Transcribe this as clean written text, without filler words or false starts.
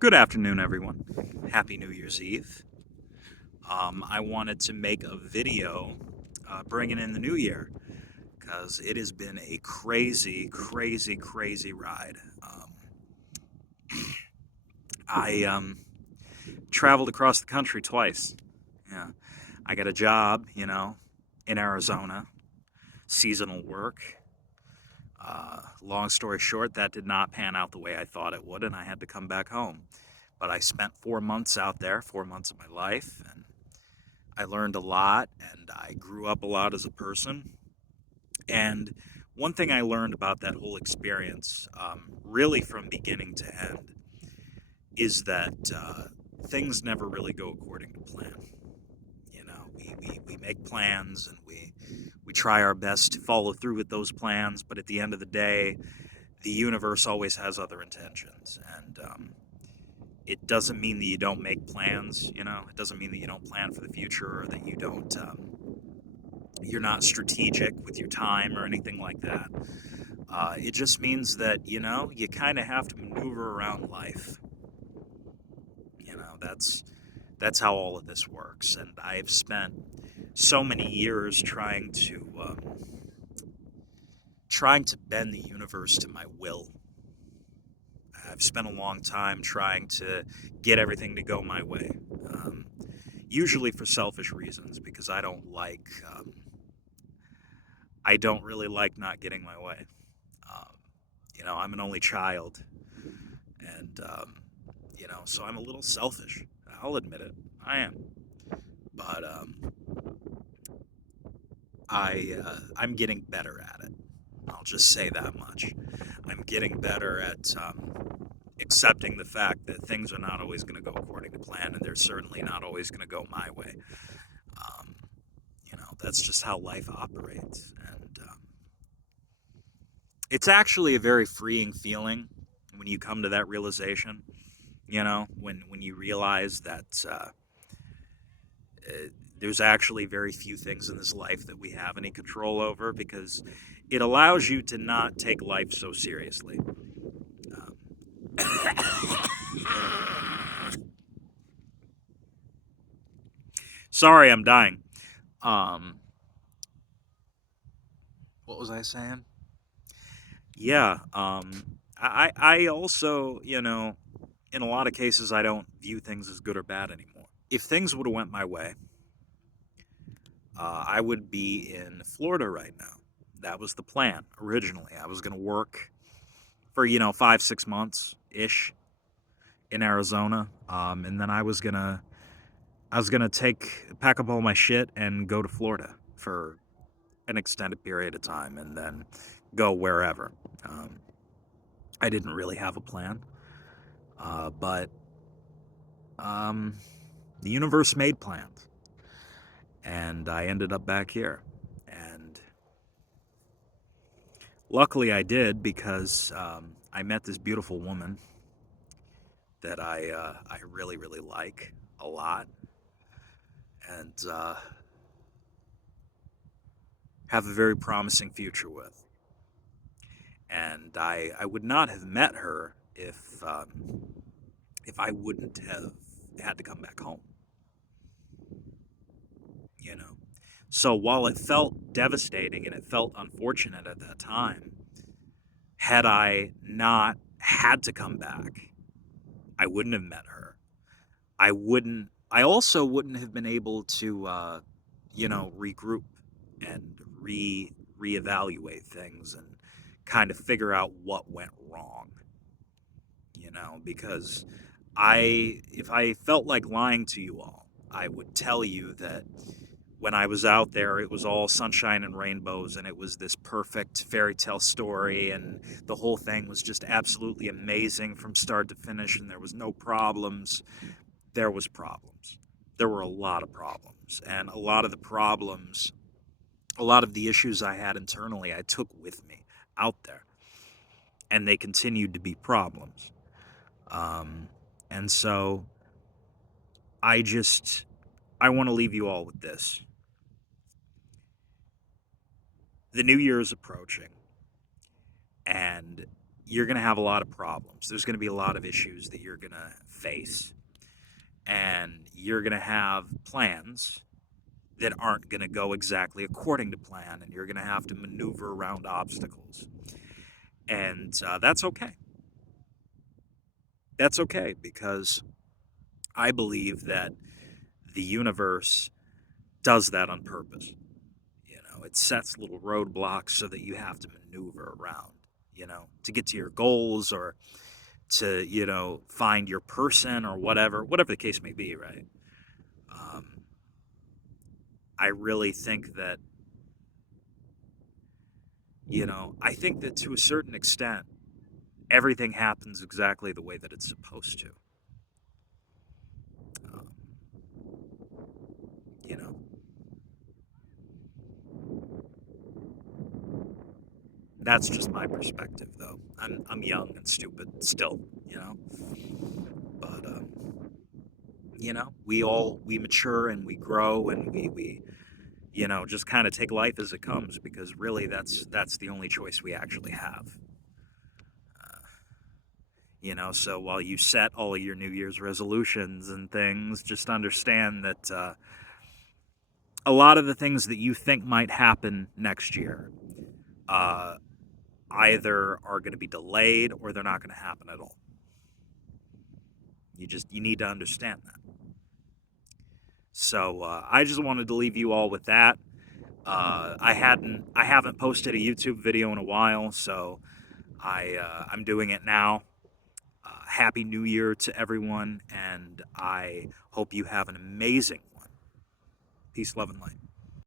Good afternoon, everyone. Happy New Year's Eve. I wanted to make a video bringing in the new year because it has been a crazy, crazy, crazy ride. I traveled across the country twice. Yeah, I got a job, in Arizona, seasonal work. Long story short, that did not pan out the way I thought it would, and I had to come back home. But I spent 4 months out there, 4 months of my life, and I learned a lot and I grew up a lot as a person. And one thing I learned about that whole experience, really from beginning to end, is that things never really go according to plan. We make plans and we try our best to follow through with those plans, but at the end of the day, the universe always has other intentions. And it doesn't mean that you don't make plans, it doesn't mean that you don't plan for the future or that you're not strategic with your time or anything like that. It just means that you kind of have to maneuver around life. That's how all of this works, and I've spent so many years trying to bend the universe to my will. I've spent a long time trying to get everything to go my way, usually for selfish reasons because I don't really like not getting my way. Um, I'm an only child, and so I'm a little selfish. I'll admit it. I am, but I'm getting better at it. I'll just say that much. I'm getting better at accepting the fact that things are not always going to go according to plan, and they're certainly not always going to go my way. Um, that's just how life operates, and it's actually a very freeing feeling when you come to that realization. When you realize that uh, there's actually very few things in this life that we have any control over because it allows you to not take life so seriously. Um, Sorry, I'm dying. Um, what was I saying? Yeah. I also, in a lot of cases, I don't view things as good or bad anymore. If things would have went my way, I would be in Florida right now. That was the plan originally. I was going to work for 5 6 months ish in Arizona, and then I was gonna pack up all my shit and go to Florida for an extended period of time, and then go wherever. Um, I didn't really have a plan, but um, the universe made plans, and I ended up back here. And luckily, I did because I met this beautiful woman that I really really like a lot, and have a very promising future with. And I would not have met her if I wouldn't have had to come back home. You know, so while it felt devastating and it felt unfortunate at that time, had I not had to come back, I wouldn't have met her. I wouldn't. I also wouldn't have been able to, regroup and reevaluate things and kind of figure out what went wrong. Because if I felt like lying to you all, I would tell you that when I was out there, it was all sunshine and rainbows, and it was this perfect fairy tale story, and the whole thing was just absolutely amazing from start to finish, and there was no problems. There was problems. There were a lot of problems, and a lot of the issues I had internally, I took with me out there, and they continued to be problems. Um, and so I just I want to leave you all with this. The new year is approaching, and you're going to have a lot of problems. There's going to be a lot of issues that you're going to face. And you're going to have plans that aren't going to go exactly according to plan, and you're going to have to maneuver around obstacles. And that's okay. That's okay, because I believe that the universe does that on purpose. It sets little roadblocks so that you have to maneuver around, to get to your goals, or to, find your person, or whatever the case may be, right? Um, I really think that, I think that to a certain extent, everything happens exactly the way that it's supposed to. Um, you know, that's just my perspective, though. I'm young and stupid still, but we mature and we grow, and we just kind of take life as it comes, because really that's the only choice we actually have. So while you set all of your New Year's resolutions and things, just understand that a lot of the things that you think might happen next year uh, either are going to be delayed, or they're not going to happen at all. You need to understand that. So I just wanted to leave you all with that. I haven't posted a YouTube video in a while, so I'm doing it now. Happy New Year to everyone, and I hope you have an amazing one. Peace, love, and light.